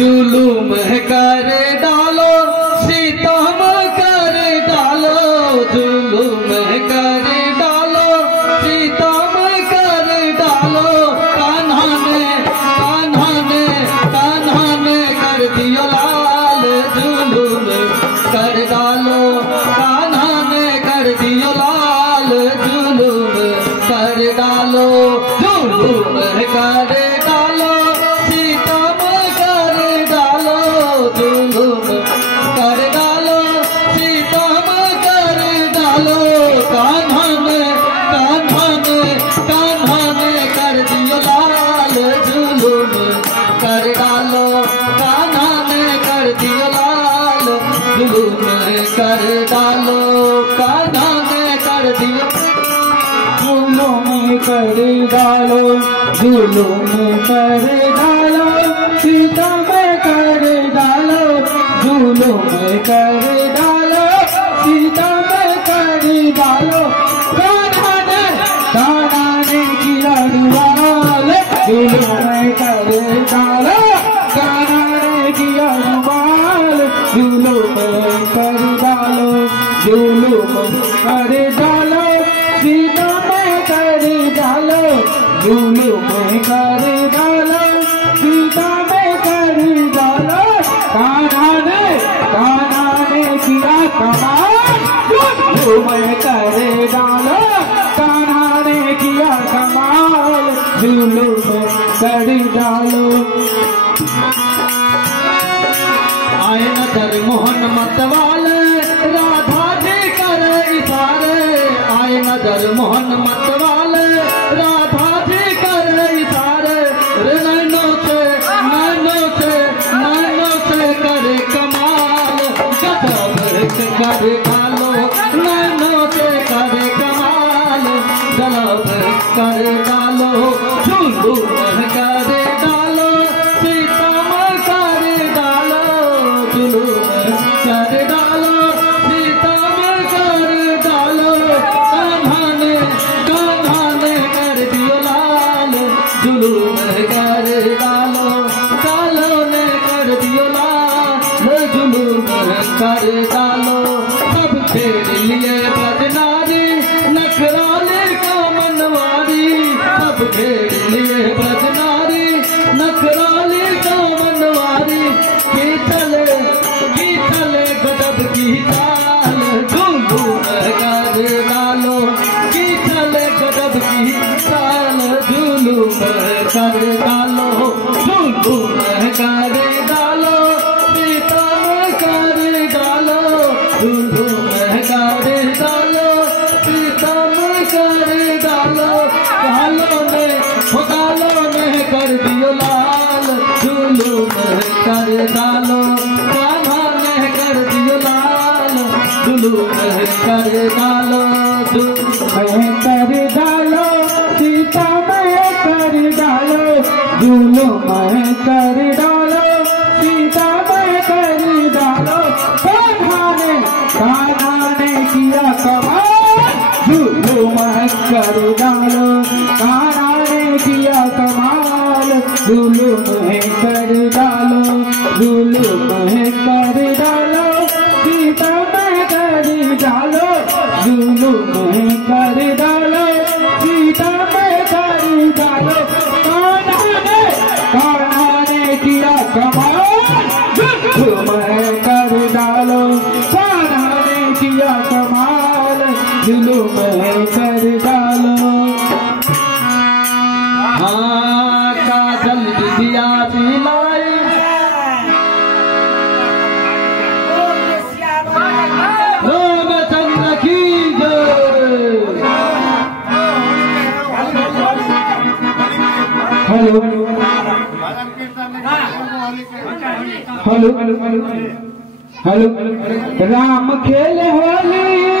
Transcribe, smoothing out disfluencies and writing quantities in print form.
जुलूम कर डालो सितम कर डालो, जुलूम कर डालो सितम कर डालो। कान्हा ने कर दियो लाल, जुलूम कर डालो। कान्हा ने कर दियो लाल, जुलूम कर डालो। जुलूम कर डालो सितम कर डालो, जुलूम कर डालो सितम कर डालो। कान्हा ने कर दियो लाल, जुलूम कर डालो। कान्हा ने कर दियो लाल, जुलूम कर डालो। कान्हा ने कर दियो जुलूम कर डालो, जुलूम कर डालो सितम कर डालो, जुलूम कर डालो सितम कर डालो। कान्हा ने किया रुमाल, जुलूम कर डालो। कान्हा ने किया रुमाल, जुलूम कर डालो। जुलूम कर डालो सितम कर डालो, जुलूम कर डालो सितम कर डालो। कान्हा ने किया कमाल, जुलूम कर डालो। कान्हा ने किया कमाल, जुलूम कर डालो। आए नजर मोहन मतवाले, राधा जी कर इशारे। आए नजर मोहन मतवाले, राधा जी कर इशारे। नैनों से कर कमाल, गजब कर डालो। नैनों से कर कमाल, गजब कर डालो। जुलूम कर डालो सितम कर डालो, जुलूम कर डालो सितम कर डालो। कान्हा ने कर दियो लाल, जुलूम कर डालो। कालो ने कर दियो लाल, जुलूम कर डालो। सब खेल लिए बदनारी, नखराले का मनवारी। सब खेल लिए बदनारी, नखराले का मनवारी। की चले गजब की चाल, जुलूम कर डालो। की चले गजब की चाल, जुलूम कर डालो। जुलूम कर डालो सितम कर डालो, जुलूम कर डालो सितम कर डालो। कालों ने कर दियो लाल, जुलूम कर डालो। कान्हा ने कर दियो लाल, जुलूम कर डालो। जुलूम कर डालो सितम कर डालो, जुलूम कर डालो सितम कर डालो। कान्हा ने किया कमाल, जुलूम कर डालो। कान्हा ने किया कमाल, जुलूम कर डालो। जुलूम कर डालो सितम कर डालो, जुलूम कर डालो सितम कर डालो। कान्हा ने किया कमाल, जुलूम कर डालो। कान्हा ने किया कमाल, जुलूम कर डालो। हाँ काजल दिया सिलाई, रामचंद्र की जय। हेलो हेलो हेलो, राम खेले होली